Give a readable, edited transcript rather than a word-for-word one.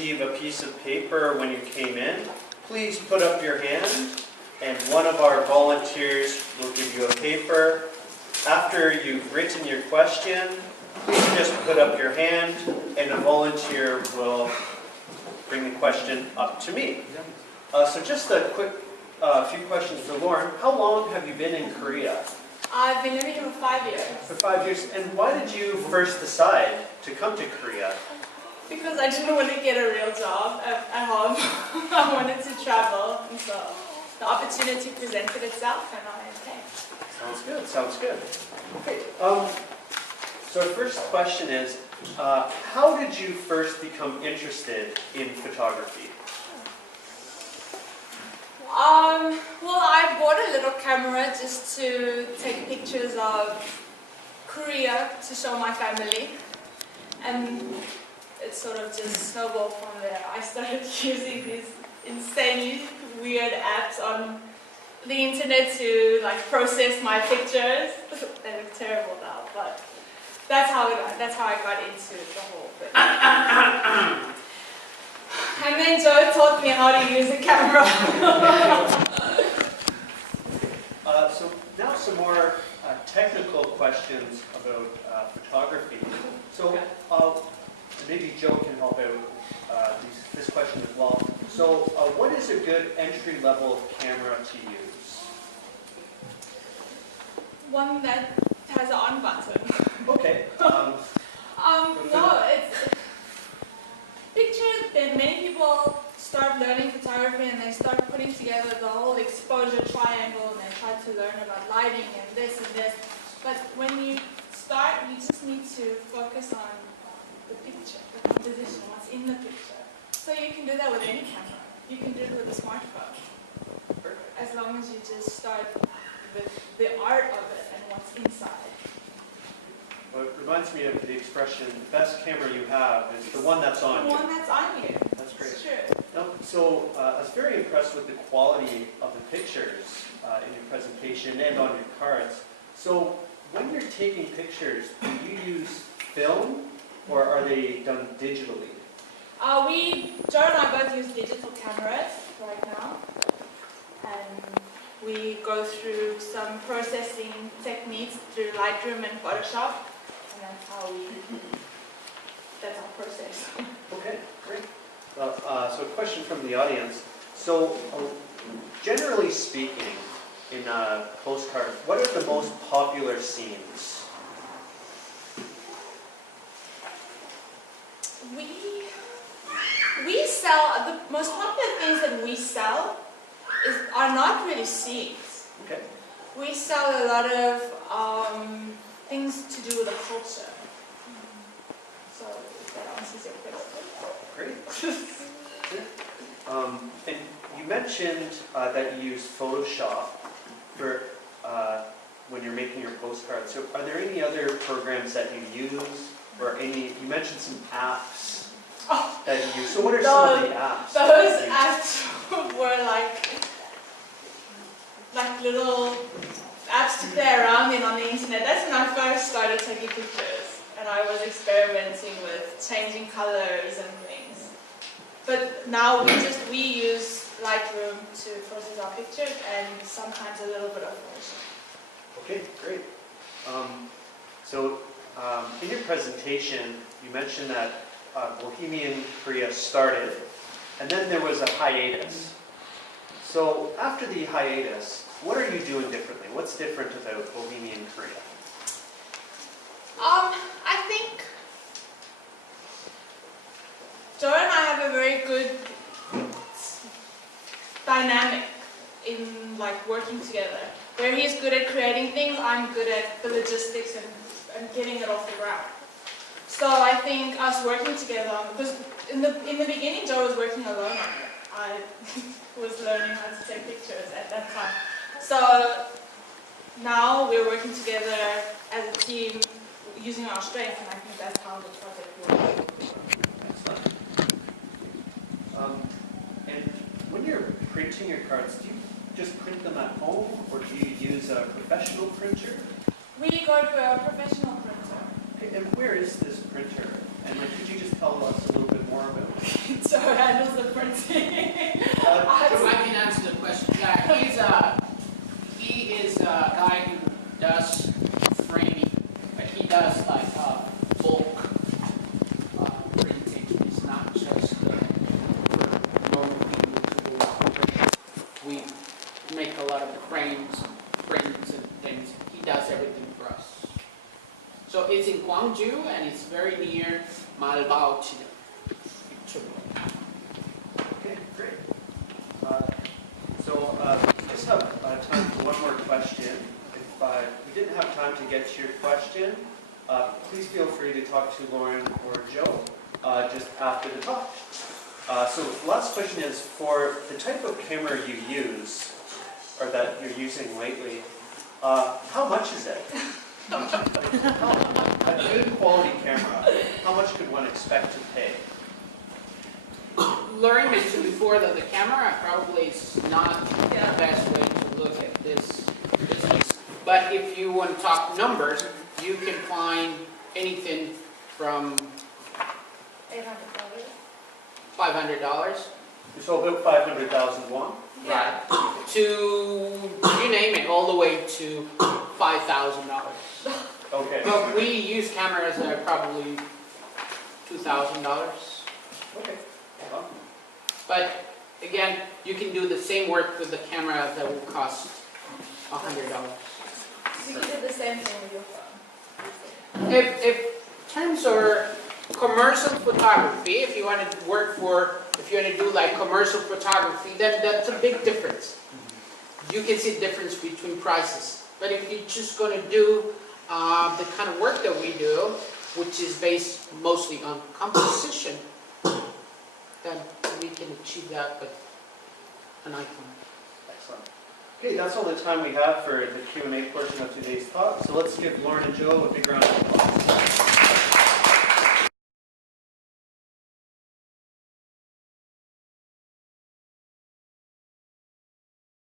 Receive a piece of paper when you came in. Please put up your hand and one of our volunteers will give you a paper. After you've written your question, please just put up your hand and a volunteer will bring the question up to me. So just a quick few questions for Lorryn. How long have you been in Korea? I've been living here for 5 years. For 5 years. And why did you first decide to come to Korea? Because I didn't want to get a real job at home. I wanted to travel, and so the opportunity presented itself, and I came. Sounds good. Sounds good. Okay. So our first question is, how did you first become interested in photography? Well, I bought a little camera just to take pictures of Korea to show my family, and it sort of just snowballed from there. I started using these insanely weird apps on the internet to process my pictures. They look terrible now, but that's how I got into the whole thing. And then Joe taught me how to use a camera. So now some more technical questions about photography. So maybe Joe can help out this question as well. So what is a good entry-level camera to use? One that has an on button. Okay. No, it's pictures that many people start learning photography and they start putting together the whole exposure triangle and they try to learn about lighting and this and this. But when you start, you just need to focus on the picture, the composition, what's in the picture. So you can do that with any camera. You can do it with a smartphone. As long as you just start with the art of it and what's inside. Well, it reminds me of the expression, the best camera you have is the one that's on you. The one that's on you. That's great. It's true. Now, so I was very impressed with the quality of the pictures in your presentation and on your cards. So when you're taking pictures, do you use film or are they done digitally? Joe and I both use digital cameras right now. And we go through some processing techniques through Lightroom and Photoshop. And that's our process. Okay, great. So a question from the audience. So generally speaking, in postcards, what are the most popular scenes? We sell, the most popular things that we sell are not really scenes. Okay. We sell a lot of things to do with the culture. So if that answers your question. Great. And you mentioned that you use Photoshop for when you're making your postcards. So are there any other programs that you use, or you mentioned some apps that you use. So what are some of the apps? Those apps were like little apps to play around in on the internet. That's when I first started taking pictures, and I was experimenting with changing colors and things. But now we use Lightroom to process our pictures, and sometimes a little bit of Photoshop. Okay, great. In your presentation, you mentioned that Bohemian Korea started, and then there was a hiatus. So after the hiatus, what are you doing differently? What's different about Bohemian Korea? I think Joe and I have a very good dynamic in working together. Where he's good at creating things, I'm good at the logistics and getting it off the ground. So I think us working together, because in the beginning Joe was working alone on it. I was learning how to take pictures at that time. So now we're working together as a team using our strengths, and I think that's how the project works. Excellent. And when you're printing your cards, do you just print them at home, or do you use a professional printer? We go to a professional printer. Okay, and where is this printer? And could you just tell us a little bit more more about? So handles the printing. If I can answer the question, yeah, he is a guy who does framing, but he does like bulk printing. It's not just normal people to do. We make a lot of frames, prints and things. He does everything for us. So it's in Gwangju and it's very near Malbao, Chile. Okay, great. So we just have time for one more question. If we didn't have time to get to your question, please feel free to talk to Lorryn or Joe just after the talk. So the last question is, for the type of camera you use, or that you're using lately, how much is it? A good quality camera, how much could one expect to pay? Lorryn mentioned before that the camera probably is not the best way to look at this business. But if you want to talk numbers, you can find anything from $500 So about 500,000 won? Yeah. to, you name it, all the way to $5,000. Okay. But we use cameras that are probably $2,000. Okay. Awesome. But again, you can do the same work with the camera that will cost $100. So you do the same thing with your phone. If terms are commercial photography, if you want to do like commercial photography, then that's a big difference. You can see the difference between prices. But if you're just going to do the kind of work that we do, which is based mostly on composition, then we can achieve that with an iPhone. Excellent. Okay, that's all the time we have for the Q&A portion of today's talk. So let's give Lorryn and Joe a big round of applause.